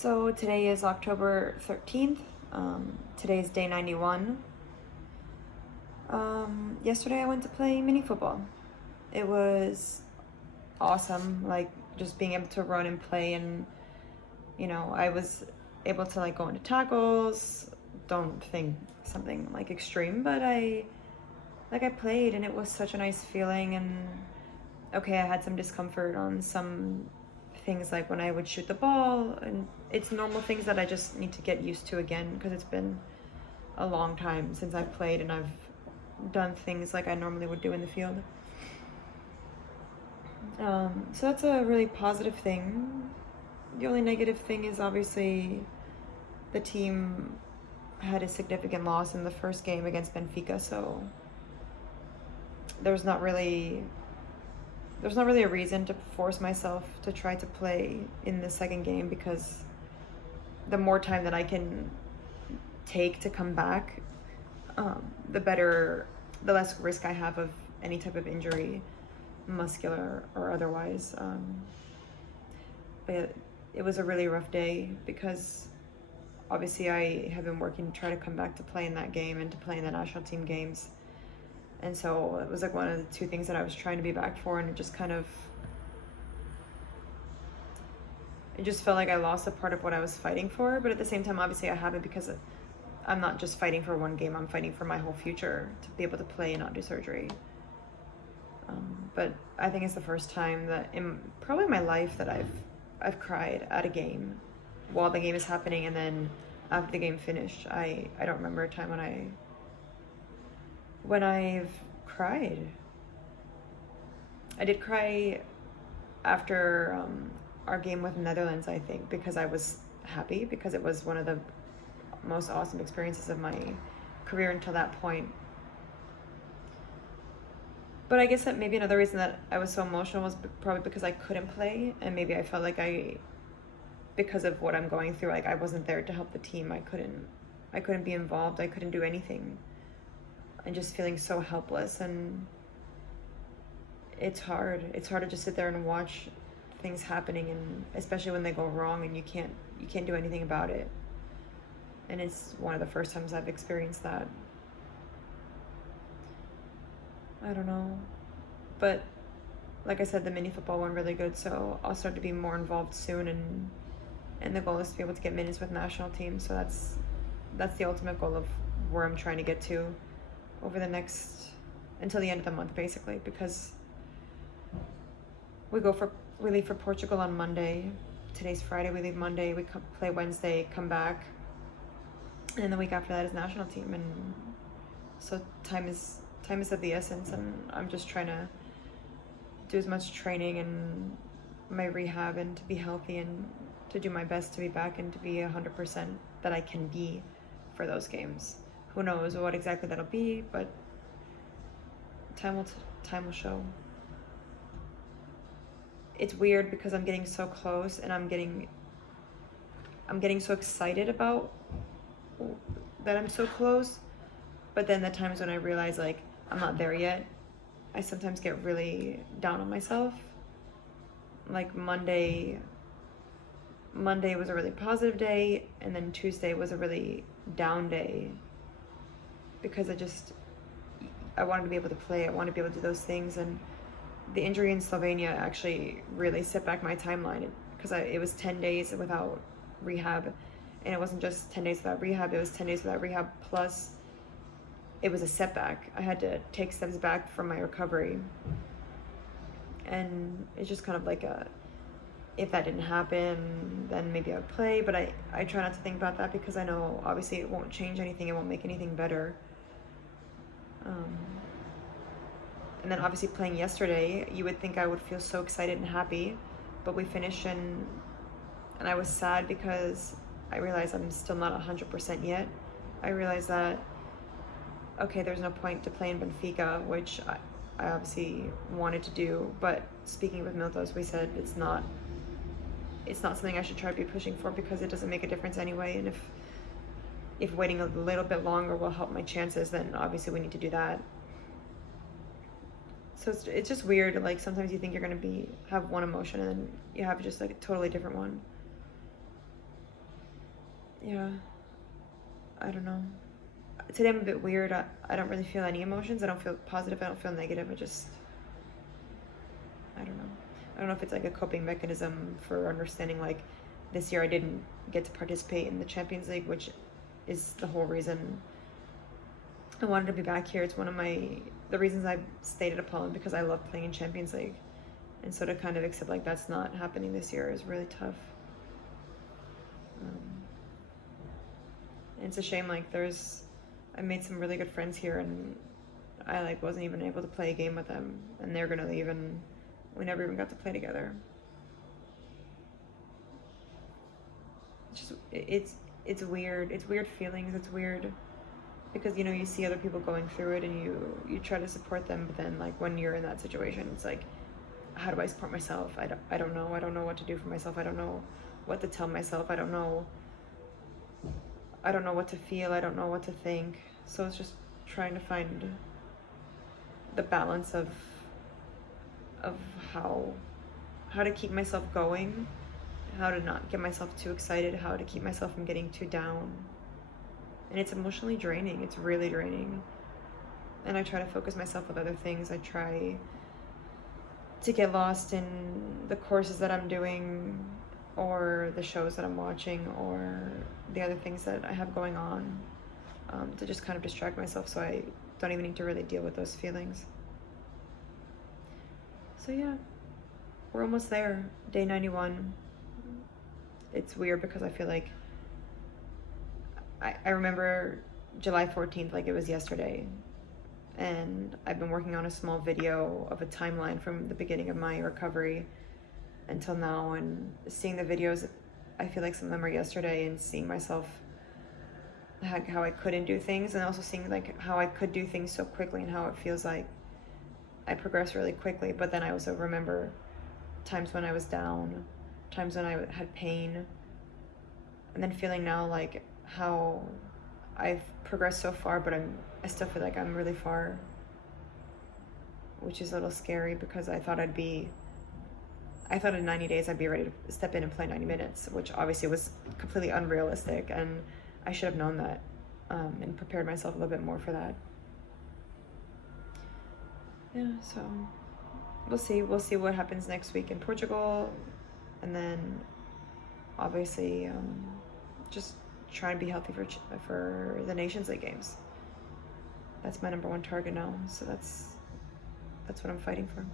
So today is October 13th. Today is day 91. Yesterday I went to play mini football. It was awesome, like just being able to run and play, and I was able to like go into tackles. Don't think something like extreme, but I played and it was such a nice feeling. And okay, I had some discomfort on some things like when I would shoot the ball, and it's normal things that I just need to get used to again because it's been a long time since I've played and I've done things like I normally would do in the field. So that's a really positive thing. The only negative thing is obviously the team had a significant loss in the first game against Benfica, so there's not really a reason to force myself to try to play in the second game, because the more time that I can take to come back, the less risk I have of any type of injury, muscular or otherwise. But it was a really rough day because obviously I have been working to try to come back to play in that game and to play in the national team games. And so it was like one of the two things that I was trying to be back for, and it just felt like I lost a part of what I was fighting for. But at the same time, obviously I haven't, because I'm not just fighting for one game, I'm fighting for my whole future to be able to play and not do surgery. But I think it's the first time that in probably my life that I've cried at a game while the game is happening, and then after the game finished. I don't remember a time when I've cried. I did cry after our game with Netherlands, I think, because I was happy, because it was one of the most awesome experiences of my career until that point. But I guess that maybe another reason that I was so emotional was probably because I couldn't play, and maybe I felt like because of what I'm going through, like I wasn't there to help the team. I couldn't be involved. I couldn't do anything. And just feeling so helpless, and it's hard. It's hard to just sit there and watch things happening, and especially when they go wrong and you can't do anything about it. And it's one of the first times I've experienced that. I don't know. But like I said, the mini football went really good, so I'll start to be more involved soon, and the goal is to be able to get minutes with national teams. So that's the ultimate goal of where I'm trying to get to over the next, until the end of the month, basically, because we leave for Portugal on Monday. Today's Friday, we leave Monday, we play Wednesday, come back, and the week after that is national team. And so time is of the essence, and I'm just trying to do as much training and my rehab and to be healthy and to do my best to be back and to be 100% that I can be for those games. Who knows what exactly that'll be, but time will show. It's weird because I'm getting so close, and I'm getting so excited about that I'm so close, but then the times when I realize like I'm not there yet, I sometimes get really down on myself. Like Monday was a really positive day, and then Tuesday was a really down day, because I wanted to be able to play. I wanted to be able to do those things, and the injury in Slovenia actually really set back my timeline, because it was 10 days without rehab, and it wasn't just 10 days without rehab, it was 10 days without rehab, plus it was a setback. I had to take steps back from my recovery, and it's just kind of like if that didn't happen, then maybe I would play, but I try not to think about that, because I know obviously it won't change anything, it won't make anything better. And then obviously playing yesterday, you would think I would feel so excited and happy, but we finished, and I was sad because I realized I'm still not 100% yet. I realized that, okay, there's no point to play in Benfica, which I obviously wanted to do, but speaking with Miltos, we said it's not something I should try to be pushing for, because it doesn't make a difference anyway, and if waiting a little bit longer will help my chances, then obviously we need to do that. So it's just weird, like sometimes you think you're gonna have one emotion, and then you have just like a totally different one. yeah, I don't know. Today I'm a bit weird. I don't really feel any emotions. I don't feel positive. I don't feel negative. I don't know. I don't know if it's like a coping mechanism for understanding like this year I didn't get to participate in the Champions League, which is the whole reason I wanted to be back here. It's one of the reasons I stayed at Poland, because I love playing in Champions League. And so to kind of accept like that's not happening this year is really tough. And it's a shame, like I made some really good friends here, and I like wasn't even able to play a game with them, and they're gonna leave, and we never even got to play together. It's weird. It's weird feelings. It's weird because you see other people going through it, and you try to support them, but then like when you're in that situation, it's like, how do I support myself? I don't know. I don't know what to do for myself. I don't know what to tell myself. I don't know what to feel. I don't know what to think. So it's just trying to find the balance of how to keep myself going, how to not get myself too excited, how to keep myself from getting too down. And it's emotionally draining. It's really draining. And I try to focus myself with other things. I try to get lost in the courses that I'm doing, or the shows that I'm watching, or the other things that I have going on, to just kind of distract myself so I don't even need to really deal with those feelings. So yeah, we're almost there. Day 91. It's weird because I feel like I remember July 14th like it was yesterday, and I've been working on a small video of a timeline from the beginning of my recovery until now, and seeing the videos, I feel like some of them are yesterday, and seeing myself how I couldn't do things, and also seeing like how I could do things so quickly, and how it feels like I progress really quickly. But then I also remember times when I was down, times when I had pain, and then feeling now like how I've progressed so far, but I still feel like I'm really far, which is a little scary because I thought in 90 days I'd be ready to step in and play 90 minutes, which obviously was completely unrealistic, and I should have known that, and prepared myself a little bit more for that. Yeah, so we'll see what happens next week in Portugal, and then obviously just try and be healthy for the Nations League games. That's my #1 target now, so that's what I'm fighting for.